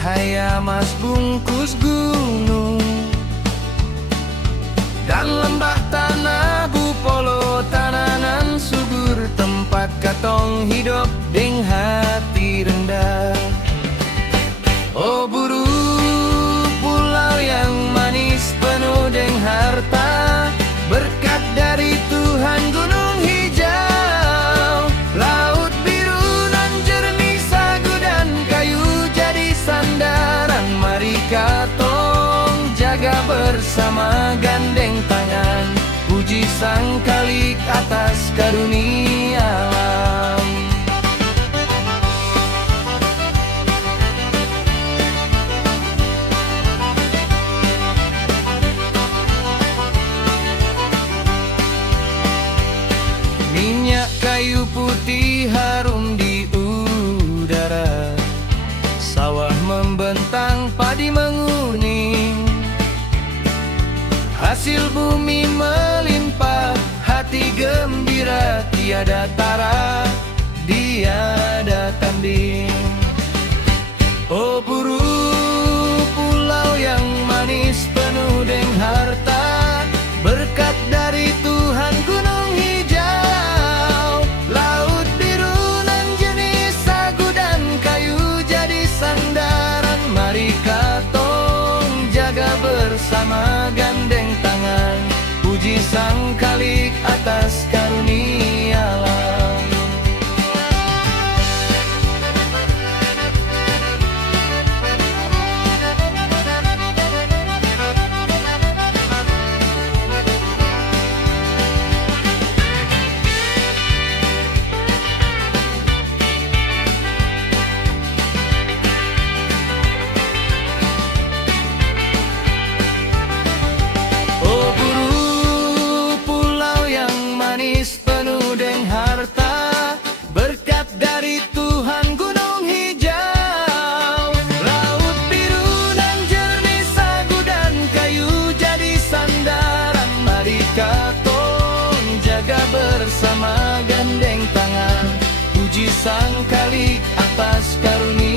cahaya emas bungkus gunung, dan lembah tanah Bupolo tananan subur, tempat katong hidup deng hati rendah. Oh buru pulau yang manis penuh deng harta, berkat dari Tuhan gunung hijau, laut biru nan jernih, sagu dan kayu jadi sandaran. Mari katong jaga bersama, gandeng tangan, puji Sang Khalik atas karunia alam. Minyak kayu putih harum di udara, sawah membentang, padi menguning, hasil bumi melimpah, hati gembira, tiada tara, tiada tanding. Oh buru pulau yang manis penuh deng harta, berkat dari Tuhan gunung hijau, laut biru nan jernih, sagu dan kayu jadi sandaran. Mari katong jaga bersama, gandeng tangan, puji Sang Khalik atas karunia alam. Penuh deng harta, berkat dari Tuhan gunung hijau, laut biru dan jernih, sagu dan kayu jadi sandaran. Mari katong jaga bersama, gandeng tangan, puji Sang Khalik atas karunia.